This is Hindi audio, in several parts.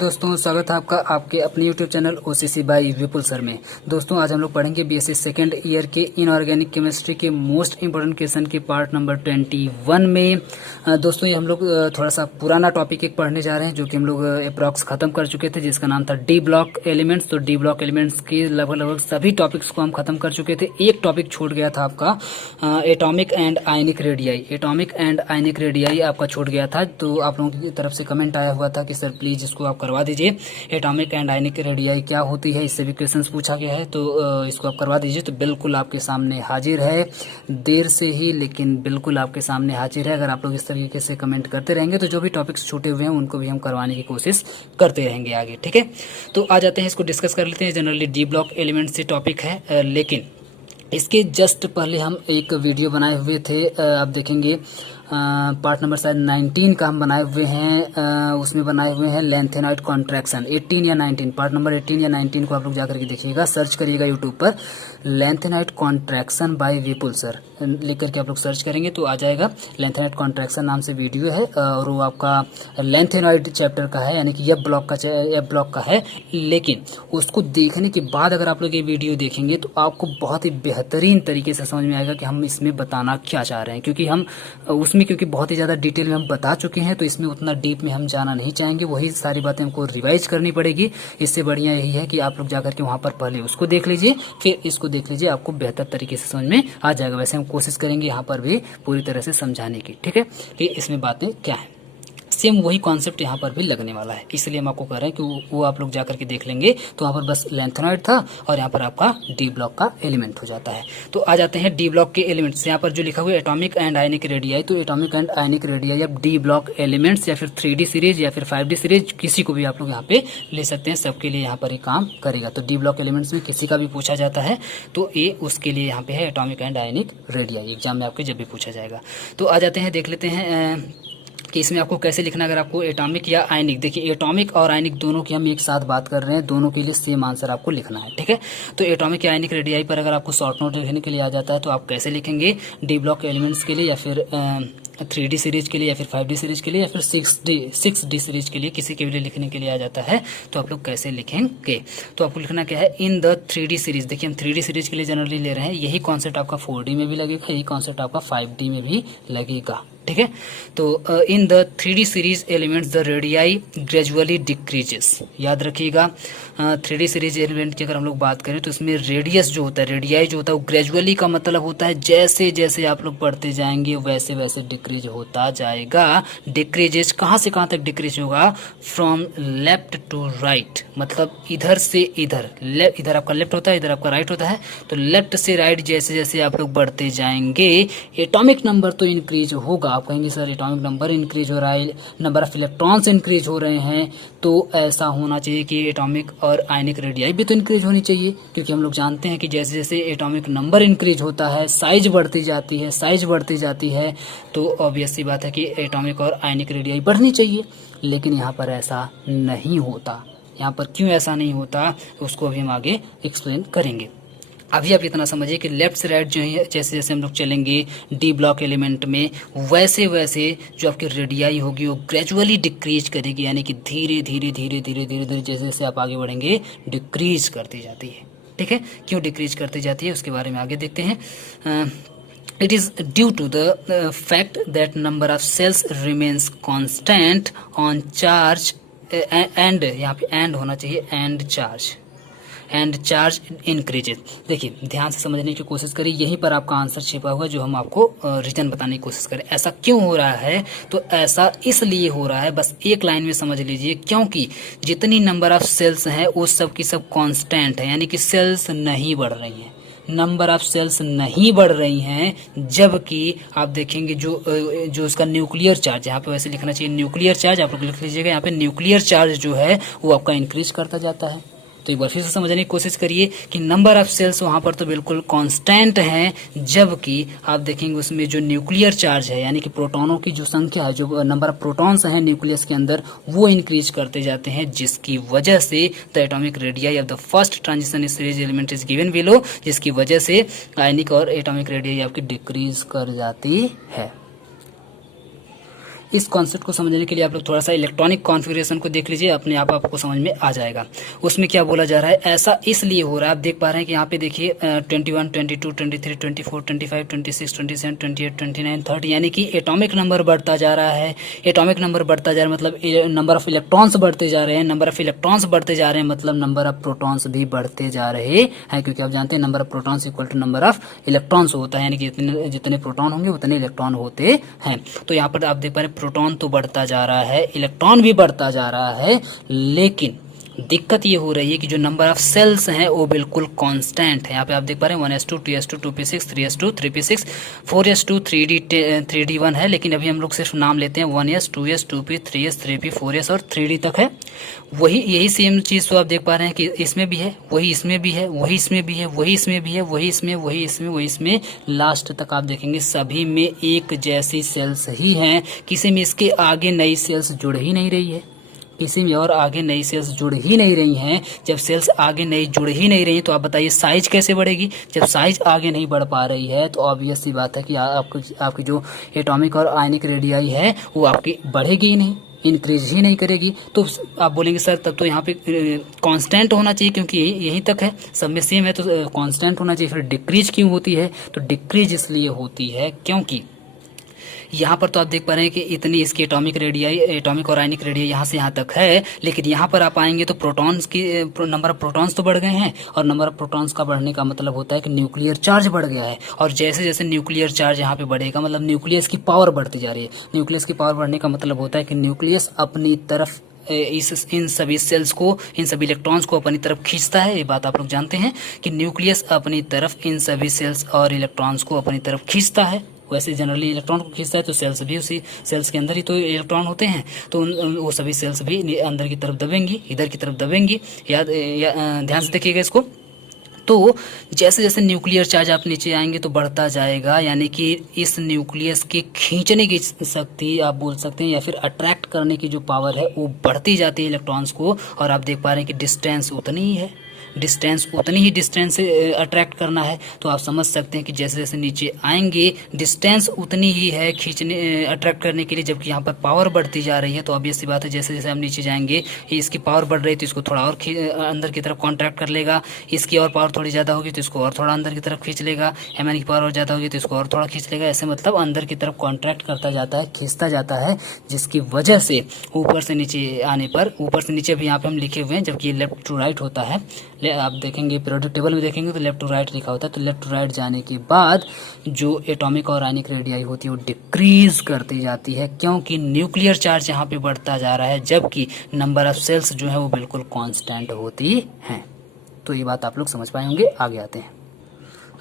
दोस्तों, स्वागत है आपका आपके अपने यूट्यूब चैनल ओसीसी बाय विपुल सर में। दोस्तों आज हम लोग पढ़ेंगे बीएससी सेकेंड ईयर के इनऑर्गेनिक केमिस्ट्री के मोस्ट इंपोर्टेंट क्वेश्चन के पार्ट नंबर 21 में। दोस्तों ये हम लोग थोड़ा सा पुराना टॉपिक एक पढ़ने जा रहे हैं जो कि हम लोग अप्रॉक्स खत्म कर चुके थे, जिसका नाम था डी ब्लॉक एलिमेंट्स। तो डी ब्लॉक एलिमेंट्स के लगभग सभी टॉपिक्स को हम खत्म कर चुके थे। एक टॉपिक छूट गया था आपका atomic and ionic radii. Atomic and ionic radii आपका छूट गया था, तो आप लोगों की तरफ से कमेंट आया हुआ था कि सर प्लीज इसको आप करवा दीजिए। एटॉमिक एंड आयनिक रेडियाई क्या होती है, इससे भी क्वेश्चंस पूछा गया है, तो इसको आप करवा दीजिए। तो बिल्कुल आपके सामने हाजिर है, देर से ही लेकिन बिल्कुल आपके सामने हाजिर है। अगर आप लोग इस तरीके से कमेंट करते रहेंगे तो जो भी टॉपिक्स छूटे हुए हैं उनको भी हम करवाने की कोशिश करते रहेंगे आगे, ठीक है। तो आ जाते हैं, इसको डिस्कस कर लेते हैं। जनरली डी ब्लॉक एलिमेंट से टॉपिक है, लेकिन इसके जस्ट पहले हम एक वीडियो बनाए हुए थे, आप देखेंगे पार्ट नंबर शायद 19 का हम बनाए हुए हैं। उसमें बनाए हुए हैं लेंथेनॉइड कॉन्ट्रैक्शन 18 या 19, पार्ट नंबर 18 या 19 को आप लोग जाकर के देखिएगा, सर्च करिएगा यूट्यूब पर लेंथेनॉइड कॉन्ट्रैक्शन बाय विपुल सर लिख करके आप लोग सर्च करेंगे तो आ जाएगा। लेंथेनॉइड कॉन्ट्रैक्शन नाम से वीडियो है और वो आपका लेंथेनॉइड चैप्टर का है, यानी कि एफ ब्लॉक का है। लेकिन उसको देखने के बाद अगर आप लोग ये वीडियो देखेंगे तो आपको बहुत ही बेहतरीन तरीके से समझ में आएगा कि हम इसमें बताना क्या चाह रहे हैं, क्योंकि हम उसमें बहुत ही ज़्यादा डिटेल में हम बता चुके हैं, तो इसमें उतना डीप में हम जाना नहीं चाहेंगे। वही सारी बातें हमको रिवाइज करनी पड़ेगी। इससे बढ़िया यही है कि आप लोग जाकर के वहाँ पर पहले उसको देख लीजिए, फिर इसको देख लीजिए, आपको बेहतर तरीके से समझ में आ जाएगा। वैसे हम कोशिश करेंगे यहाँ पर भी पूरी तरह से समझाने की, ठीक है, कि इसमें बातें क्या है। सेम वही कॉन्सेप्ट यहाँ पर भी लगने वाला है, इसलिए हम आपको कह रहे हैं कि वो आप लोग जाकर के देख लेंगे। तो वहाँ पर बस लेंथेनॉइड था और यहाँ पर आपका डी ब्लॉक का एलिमेंट हो जाता है। तो आ जाते हैं डी ब्लॉक के एलिमेंट्स। यहाँ पर जो लिखा हुआ है एटॉमिक एंड आयनिक रेडियाई, तो एटॉमिक एंड आयनिक रेडियाई अब डी ब्लॉक एलिमेंट्स या फिर 3D सीरीज या फिर 5D सीरीज, किसी को भी आप लोग यहाँ पे ले सकते हैं, सबके लिए यहाँ पर ये काम करेगा। तो डी ब्लॉक एलिमेंट्स में किसी का भी पूछा जाता है तो ये उसके लिए यहाँ पे है atomic and ionic radii, exam में आपके जब भी पूछा जाएगा। तो आ जाते हैं, देख लेते हैं कि इसमें आपको कैसे लिखना है। अगर आपको एटॉमिक या आयनिक, देखिए एटॉमिक और आयनिक दोनों की हम एक साथ बात कर रहे हैं, दोनों के लिए सेम आंसर आपको लिखना है, ठीक है। तो एटॉमिक या आयनिक रेडियाई पर अगर आपको शॉर्ट नोट लिखने के लिए आ जाता है तो आप कैसे लिखेंगे डी ब्लॉक एलिमेंट्स के लिए, या फिर 3D सीरीज के लिए, या फिर 5D सीरीज के लिए, या फिर 6D सीरीज के लिए, किसी के भी लिए लिखने के लिए आ जाता है तो आप लोग कैसे लिखेंगे। तो आपको लिखना क्या है, इन द 3D सीरीज। देखिए हम 3D सीरीज के लिए जनरली ले रहे हैं, यही कॉन्सेप्ट आपका 4D में भी लगेगा, यही कॉन्सेप्ट आपका 5D में भी लगेगा, ठीक है। तो in the 3D series elements the radii gradually decreases. याद रखिएगा 3D सीरीज एलिमेंट की अगर हम लोग बात करें तो इसमें रेडियस जो होता है, रेडियाई जो होता है वो ग्रेजुअली का मतलब होता है जैसे जैसे आप लोग बढ़ते जाएंगे वैसे वैसे डिक्रीज होता जाएगा। डिक्रीजेस कहाँ से कहाँ तक डिक्रीज होगा, फ्रॉम लेफ्ट टू राइट, मतलब इधर से इधर, इधर आपका लेफ्ट होता है, इधर आपका राइट होता है, तो लेफ्ट से राइट जैसे जैसे आप लोग बढ़ते जाएंगे एटॉमिक नंबर तो इंक्रीज होगा। आप कहेंगे सर एटॉमिक नंबर इंक्रीज हो रहा है, नंबर ऑफ इलेक्ट्रॉन्स इंक्रीज हो रहे हैं, तो ऐसा होना चाहिए कि एटॉमिक और आयनिक रेडियाई भी तो इंक्रीज होनी चाहिए, क्योंकि हम लोग जानते हैं कि जैसे जैसे एटॉमिक नंबर इंक्रीज होता है साइज बढ़ती जाती है, साइज बढ़ती जाती है, तो ऑब्वियस सी बात है कि एटॉमिक और आयनिक रेडियाई बढ़नी चाहिए। लेकिन यहाँ पर ऐसा नहीं होता। यहाँ पर क्यों ऐसा नहीं होता उसको अभी हम आगे एक्सप्लेन करेंगे। अभी आप इतना समझिए कि लेफ्ट से राइट जो है जैसे जैसे हम लोग चलेंगे डी ब्लॉक एलिमेंट में, वैसे वैसे जो आपकी रेडियाई होगी वो ग्रेजुअली डिक्रीज करेगी, यानी कि धीरे धीरे धीरे धीरे धीरे धीरे जैसे जैसे आप आगे बढ़ेंगे डिक्रीज करती जाती है, ठीक है। क्यों डिक्रीज करती जाती है उसके बारे में आगे देखते हैं। It is due to the fact that number of cells remains constant on charge and यहाँ पे and होना चाहिए and charge increases। देखिए ध्यान से समझने की कोशिश करिए, यहीं पर आपका आंसर छिपा हुआ है जो हम आपको रीजन बताने की कोशिश करें। ऐसा क्यों हो रहा है, तो ऐसा इसलिए हो रहा है, बस एक लाइन में समझ लीजिए, क्योंकि जितनी नंबर ऑफ सेल्स हैं वो सब की सब कांस्टेंट है, यानी कि सेल्स नहीं बढ़ रही हैं, नंबर ऑफ सेल्स नहीं बढ़ रही हैं, जबकि आप देखेंगे जो उसका न्यूक्लियर चार्ज, यहाँ पे वैसे लिखना चाहिए न्यूक्लियर चार्ज, आप लोग लिख लीजिएगा, यहाँ पे न्यूक्लियर चार्ज जो है वो आपका इंक्रीज करता जाता है। तो एक बार फिर से समझने की कोशिश करिए कि नंबर ऑफ सेल्स वहाँ पर तो बिल्कुल कांस्टेंट हैं, जबकि आप देखेंगे उसमें जो न्यूक्लियर चार्ज है, यानी कि प्रोटॉनों की जो संख्या है, जो नंबर ऑफ प्रोटॉन्स हैं न्यूक्लियस के अंदर, वो इंक्रीज करते जाते हैं, जिसकी वजह से the atomic radii of the first transition series element is given below, जिसकी वजह से आयनिक और एटॉमिक रेडियाई आपकी डिक्रीज कर जाती है। इस कॉन्सेप्ट को समझने के लिए आप लोग थोड़ा सा इलेक्ट्रॉनिक कॉन्फ़िगरेशन को देख लीजिए, अपने आप आपको समझ में आ जाएगा। उसमें क्या बोला जा रहा है, ऐसा इसलिए हो रहा है, आप देख पा रहे हैं कि यहाँ पे देखिए 21, 22, 23, 24, 25, 26, 27, 28, 29, 30, यानी कि एटॉमिक नंबर बढ़ता जा रहा है। एटॉमिक नंबर बढ़ता जा रहा है मतलब नंबर ऑफ इलेक्ट्रॉन्स बढ़ते जा रहे हैं। नंबर ऑफ इलेक्ट्रॉन्स बढ़ते जा रहे हैं मतलब नंबर ऑफ प्रोटॉन्स भी बढ़ते जा रहे हैं, क्योंकि आप जानते हैं number of protons equal to number of electrons होता है, यानी कि जितने प्रोटॉन होंगे उतने इलेक्ट्रॉन होते हैं। तो यहाँ पर आप देख पा रहे हैं प्रोटॉन तो बढ़ता जा रहा है, इलेक्ट्रॉन भी बढ़ता जा रहा है, लेकिन दिक्कत ये हो रही है कि जो नंबर ऑफ सेल्स हैं वो बिल्कुल कांस्टेंट है। यहाँ पे आप देख पा रहे हैं 1s2, 2s2, 2p6, 3s2, 3p6, 4s2, 3d1 है, लेकिन अभी हम लोग सिर्फ नाम लेते हैं 1s, 2s, 2p, 3s, 3p, 4s और 3d तक है। वही यही सेम चीज़ तो आप देख पा रहे हैं कि इसमें भी है, वही इसमें भी है, वही इसमें भी है, वही इसमें भी है, वही इसमें, वही इसमें, वही इसमें, लास्ट तक आप देखेंगे सभी में एक जैसी सेल्स ही हैं। किसी में इसके आगे नई सेल्स जुड़ ही नहीं रही है, किसी में और आगे नई सेल्स जुड़ ही नहीं रही हैं। जब सेल्स आगे नई जुड़ ही नहीं रही तो आप बताइए साइज कैसे बढ़ेगी। जब साइज आगे नहीं बढ़ पा रही है तो ऑब्वियस सी बात है कि आपकी जो एटॉमिक और आयनिक रेडियाई है वो आपकी बढ़ेगी ही नहीं, इंक्रीज ही नहीं करेगी। तो आप बोलेंगे सर तब तो यहाँ पे कांस्टेंट होना चाहिए, क्योंकि यहीं तक है, सब में सेम है तो कांस्टेंट होना चाहिए। फिर डिक्रीज क्यों होती है, तो डिक्रीज इसलिए होती है क्योंकि यहाँ पर तो आप देख पा रहे हैं कि इतनी इसकी एटॉमिक रेडियाई, एटॉमिक और आयनिक रेडियाई यहाँ से यहाँ तक है, लेकिन यहाँ पर आप आएंगे तो प्रोटॉन्स की नंबर ऑफ प्रोटॉन्स तो बढ़ गए हैं, और नंबर ऑफ प्रोटॉन्स का बढ़ने का मतलब होता है कि न्यूक्लियर चार्ज बढ़ गया है। और जैसे जैसे न्यूक्लियर चार्ज यहाँ पे बढ़ेगा मतलब न्यूक्लियस की पावर बढ़ती जा रही है। न्यूक्लियस की पावर बढ़ने का मतलब होता है कि न्यूक्लियस अपनी तरफ इन सभी सेल्स को, इन सभी इलेक्ट्रॉन्स को अपनी तरफ खींचता है। ये बात आप लोग जानते हैं कि न्यूक्लियस अपनी तरफ इन सभी सेल्स और इलेक्ट्रॉन्स को अपनी तरफ खींचता है। वैसे जनरली इलेक्ट्रॉन को खींचता है तो सेल्स भी उसी सेल्स के अंदर ही तो इलेक्ट्रॉन होते हैं, तो वो सभी सेल्स भी अंदर की तरफ दबेंगी, इधर की तरफ दबेंगी। ध्यान से देखिएगा इसको। तो जैसे जैसे न्यूक्लियर चार्ज आप नीचे आएंगे तो बढ़ता जाएगा, यानी कि इस न्यूक्लियस की खींचने की शक्ति आप बोल सकते हैं, या फिर अट्रैक्ट करने की जो पावर है वो बढ़ती जाती है इलेक्ट्रॉन्स को। और आप देख पा रहे हैं कि डिस्टेंस उतनी ही है, डिस्टेंस उतनी ही डिस्टेंस से अट्रैक्ट करना है। तो आप समझ सकते हैं कि जैसे जैसे नीचे आएंगे डिस्टेंस उतनी ही है खींचने, अट्रैक्ट करने के लिए, जबकि यहाँ पर पावर बढ़ती जा रही है। तो ऑब्वियस सी बात है जैसे जैसे हम नीचे जाएंगे इसकी पावर बढ़ रही है तो इसको थोड़ा और अंदर की तरफ कॉन्ट्रैक्ट कर लेगा। इसकी और पावर थोड़ी ज़्यादा होगी तो इसको और थोड़ा अंदर की तरफ खींच लेगा। एम की पावर और ज़्यादा होगी तो इसको और थोड़ा खींच लेगा। ऐसे मतलब अंदर की तरफ कॉन्ट्रैक्ट करता जाता है, खींचता जाता है, जिसकी वजह से ऊपर से नीचे आने पर, ऊपर से नीचे भी यहाँ पे हम लिखे हुए हैं, जबकि लेफ्ट टू राइट होता है। आप देखेंगे पीरियोडिक टेबल में देखेंगे तो लेफ्ट टू राइट लिखा होता है। तो लेफ्ट टू राइट जाने के बाद जो एटॉमिक और आयनिक रेडियाई होती है वो डिक्रीज करती जाती है, क्योंकि न्यूक्लियर चार्ज यहाँ पे बढ़ता जा रहा है, जबकि नंबर ऑफ सेल्स जो है वो बिल्कुल कांस्टेंट होती हैं। तो ये बात आप लोग समझ पाए होंगे। आगे आते हैं।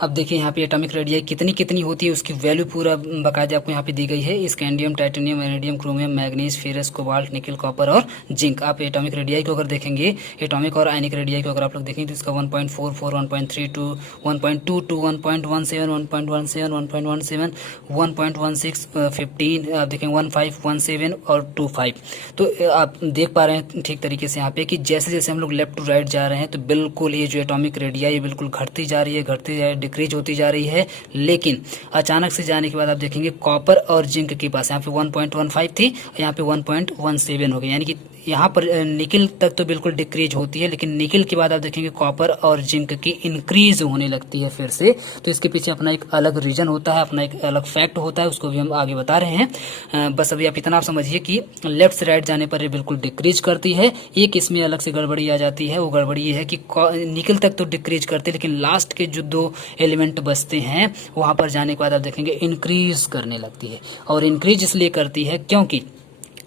अब देखिए यहाँ पे एटॉमिक रेडियाई कितनी कितनी होती है उसकी वैल्यू पूरा बाकायदा आपको यहाँ पे दी गई है। Scandium, titanium, iridium, chromium, manganese, ferrous, cobalt, निकल, कॉपर और जिंक। आप एटॉमिक रेडियाई को अगर देखेंगे, एटॉमिक और आयनिक रेडियाई को अगर आप लोग देखेंगे तो इसका 1.44, 1.32, 1.22, 1.17, 1.17, 1.17, 1.16, 15, आप देखेंगे 15, 17 और 25। तो आप देख पा रहे हैं ठीक तरीके से यहाँ पे कि जैसे जैसे हम लोग लेफ्ट टू राइट जा रहे हैं तो बिल्कुल ये जो एटॉमिक रेडियाई बिल्कुल घटती जा रही है, घटती जा रही है, डिक्रीज होती जा रही है। लेकिन अचानक से जाने के बाद आप देखेंगे कॉपर और जिंक के पास यहाँ पे 1.15 थी, यहाँ पे 1.17 हो गई, यानी कि यहाँ पर निकल तक तो बिल्कुल डिक्रीज होती है, लेकिन निकल के बाद आप देखेंगे कॉपर और जिंक की इंक्रीज होने लगती है फिर से। तो इसके पीछे अपना एक अलग रीजन होता है, अपना एक अलग फैक्ट होता है, उसको भी हम आगे बता रहे हैं। बस अभी आप इतना आप समझिए कि लेफ्ट से राइट जाने पर ये बिल्कुल डिक्रीज करती है। एक इसमें अलग से गड़बड़ी आ जाती है, वो गड़बड़ी ये है कि निकल तक तो डिक्रीज करती है, लेकिन लास्ट के जो दो एलिमेंट बचते हैं वहां पर जाने के बाद आप देखेंगे इंक्रीज करने लगती है। और इंक्रीज इसलिए करती है क्योंकि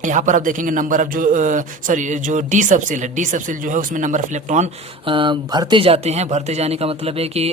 यहाँ पर आप देखेंगे नंबर ऑफ जो डी सबसेल है, डी सबसेल जो है उसमें नंबर ऑफ इलेक्ट्रॉन भरते जाते हैं। भरते जाने का मतलब है कि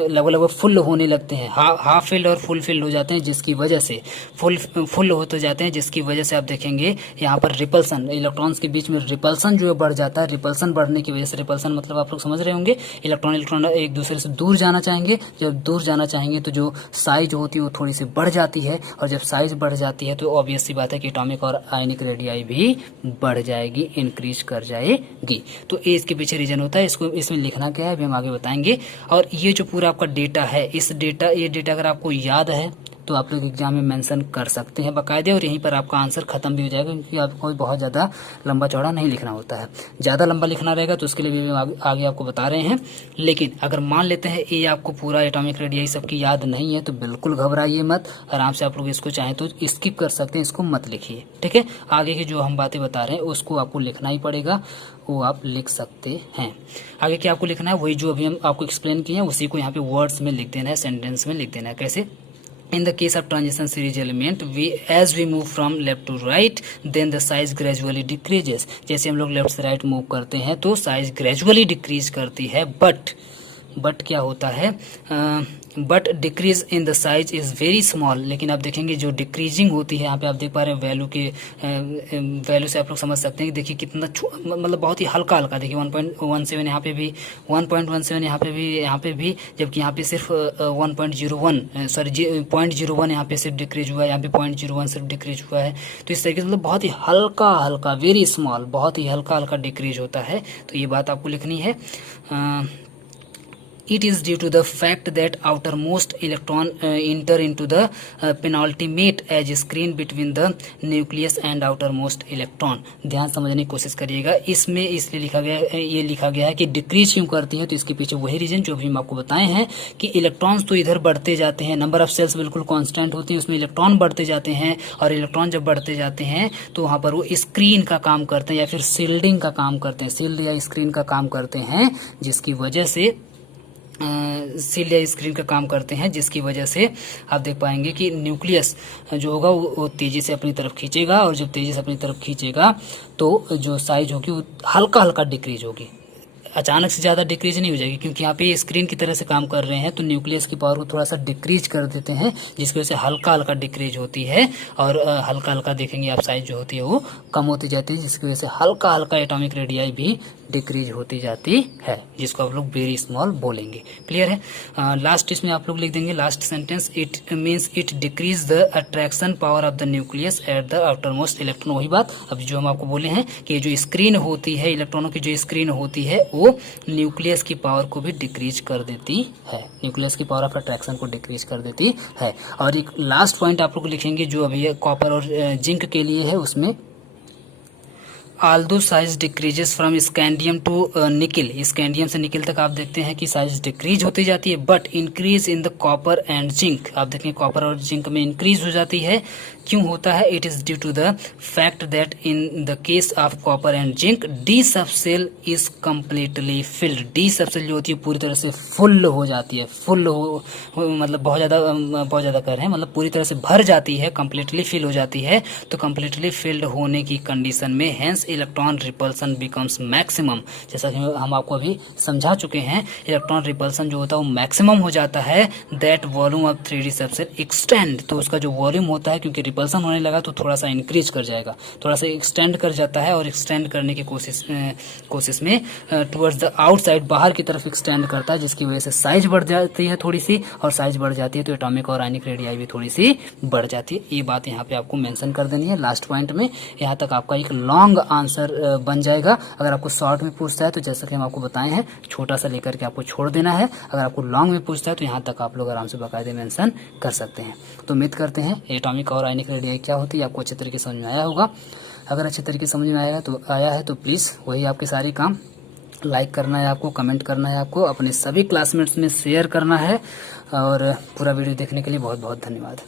लगभग फुल होने लगते हैं, हाफ फिल्ड और फुल फिल्ड हो जाते हैं, जिसकी वजह से फुल होते जाते हैं, जिसकी वजह से आप देखेंगे यहाँ पर रिपल्सन, इलेक्ट्रॉन्स के बीच में रिपल्सन जो है बढ़ जाता है। रिपल्सन बढ़ने की वजह से, रिपल्सन मतलब आप लोग समझ रहे होंगे, इलेक्ट्रॉन एक दूसरे से दूर जाना चाहेंगे। जब दूर जाना चाहेंगे तो जो साइज होती है वो थोड़ी सी बढ़ जाती है, और जब साइज बढ़ जाती है तो ऑब्वियस सी बात है कि एटॉमिक और आयनिक रेडियाई भी बढ़ जाएगी, इंक्रीज कर जाएगी। तो ये इसके पीछे रीजन होता है। इसको इसमें लिखना क्या है अभी हम आगे बताएंगे। और ये जो पूरा आपका डेटा है, ये डेटा अगर आपको याद है तो आप लोग एग्जाम में मेंशन कर सकते हैं बाकायदे, और यहीं पर आपका आंसर खत्म भी हो जाएगा, क्योंकि आपको बहुत ज़्यादा लंबा चौड़ा नहीं लिखना होता है। ज़्यादा लंबा लिखना रहेगा तो उसके लिए भी आगे आपको बता रहे हैं। लेकिन अगर मान लेते हैं ये आपको पूरा एटॉमिक रेडियस सबकी याद नहीं है तो बिल्कुल घबराइए मत, आराम से आप लोग इसको चाहें तो स्किप कर सकते हैं, इसको मत लिखिए, ठीक है। आगे की जो हम बातें बता रहे हैं उसको आपको लिखना ही पड़ेगा, वो आप लिख सकते हैं। आगे क्या आपको लिखना है, वही जो अभी हम आपको एक्सप्लेन किए हैं उसी को यहाँ पे वर्ड्स में लिख देना है, सेंटेंस में लिख देना है। कैसे? In the case of transition series element, as we move from left to right, then the size gradually decreases. जैसे हम लोग लेफ्ट से राइट मूव करते हैं तो साइज ग्रेजुअली डिक्रीज करती है, बट क्या होता है, but decrease in the size is very small. लेकिन आप देखेंगे जो डिक्रीजिंग होती है, यहाँ पे आप देख पा रहे हैं वैल्यू के वैल्यू से आप लोग समझ सकते हैं कि देखिए कितना मतलब बहुत ही हल्का हल्का, देखिए 1.17 यहाँ पे भी, 1.17 यहाँ पे भी, जबकि यहाँ पे सिर्फ 0.01 यहाँ पे सिर्फ डिक्रीज हुआ है, यहाँ पे 0.01 सिर्फ डिक्रीज हुआ है। तो इस तरीके से मतलब बहुत ही हल्का हल्का, वेरी स्मॉल, बहुत ही हल्का हल्का डिक्रीज होता है। तो ये बात आपको लिखनी है। It is due to the fact that outermost electron enter into the penultimate edge screen between the nucleus and outermost electron। ध्यान समझने की कोशिश करिएगा, इसमें इसलिए लिखा गया है कि डिक्रीज क्यों करती है, तो इसके पीछे वही रीजन जो अभी हम आपको बताए हैं कि इलेक्ट्रॉन्स तो इधर बढ़ते जाते हैं, नंबर ऑफ सेल्स बिल्कुल कांस्टेंट होती हैं, उसमें इलेक्ट्रॉन बढ़ते जाते हैं, और इलेक्ट्रॉन जब बढ़ते जाते हैं तो वहाँ पर वो स्क्रीन का काम करते हैं या फिर शील्डिंग का काम करते हैं, शील्ड या स्क्रीन का काम करते हैं, जिसकी वजह से शील्ड या स्क्रीन का काम करते हैं, जिसकी वजह से आप देख पाएंगे कि न्यूक्लियस जो होगा वो तेजी से अपनी तरफ खींचेगा, और जब तेजी से अपनी तरफ खींचेगा तो जो साइज होगी वो हल्का हल्का डिक्रीज होगी, अचानक से ज़्यादा डिक्रीज नहीं हो जाएगी, क्योंकि यहाँ पे स्क्रीन की तरह से काम कर रहे हैं तो न्यूक्लियस की पावर को थोड़ा सा डिक्रीज कर देते हैं, जिसकी वजह से हल्का हल्का डिक्रीज होती है, और हल्का हल्का देखेंगे आप साइज जो होती है वो कम होती जाती है, जिसकी वजह से हल्का हल्का एटॉमिक रेडियाई भी डिक्रीज होती जाती है, जिसको आप लोग वेरी स्मॉल बोलेंगे। क्लियर है? लास्ट इसमें आप लोग लिख देंगे last sentence, it means it decrease the attraction power of the nucleus at the outermost electron. वही बात अब जो हम आपको बोले हैं कि जो स्क्रीन होती है, इलेक्ट्रॉनों की जो स्क्रीन होती है वो न्यूक्लियस की पावर को भी डिक्रीज कर देती है, न्यूक्लियस की पावर ऑफ अट्रैक्शन को डिक्रीज कर देती है। और एक लास्ट पॉइंट आप लोग लिखेंगे जो अभी कॉपर और जिंक के लिए है, उसमें although size decreases from scandium to nickel, scandium से निकल तक आप देखते हैं कि साइज डिक्रीज होती जाती है, but increase in the copper and zinc, आप देखें कॉपर और जिंक में इंक्रीज हो जाती है। क्यों होता है? It is due to the fact that in the case of copper and zinc d subshell is completely filled. D subshell जो होती है पूरी तरह से फुल हो जाती है, फुल हो मतलब बहुत ज़्यादा कर रहे हैं, मतलब पूरी तरह से भर जाती है, कम्प्लीटली फिल हो जाती है। तो कम्प्लीटली फिल्ड होने की कंडीशन में hence electron repulsion becomes maximum. जैसा कि हम आपको अभी समझा चुके हैं, इलेक्ट्रॉन रिपल्सन जो होता है वो मैक्सिमम हो जाता है। That volume of 3D subshell extend, तो उसका जो वॉल्यूम होता है क्योंकि रिपल्सन होने लगा तो थोड़ा सा इंक्रीज कर जाएगा, थोड़ा सा एक्सटेंड कर जाता है, और एक्सटेंड करने की कोशिश में टुवर्ड्स द आउटसाइड, बाहर की तरफ एक्सटेंड करता है, जिसकी वजह से साइज बढ़ जाती है थोड़ी सी, और साइज बढ़ जाती है तो एटॉमिक और आयनिक रेडियाई भी थोड़ी सी बढ़ जाती है। ये बात यहाँ पे आपको मेंशन कर देनी है लास्ट पॉइंट में। यहाँ तक आपका एक लॉन्ग आंसर बन जाएगा। अगर आपको शॉर्ट में पूछता है तो जैसा कि हम आपको बताए हैं छोटा सा लेकर के आपको छोड़ देना है, अगर आपको लॉन्ग में पूछता है तो यहाँ तक आप लोग आराम से बाकायदे मेंशन कर सकते हैं। तो उम्मीद करते हैं एटॉमिक और आयनिक रेडियाई क्या होती है आपको अच्छे तरीके से समझ में आया होगा। अगर अच्छे तरीके से समझ में आया है तो प्लीज़ वही आपके सारे काम लाइक करना है आपको, कमेंट करना है आपको, अपने सभी क्लासमेट्स में शेयर करना है, और पूरा वीडियो देखने के लिए बहुत बहुत धन्यवाद।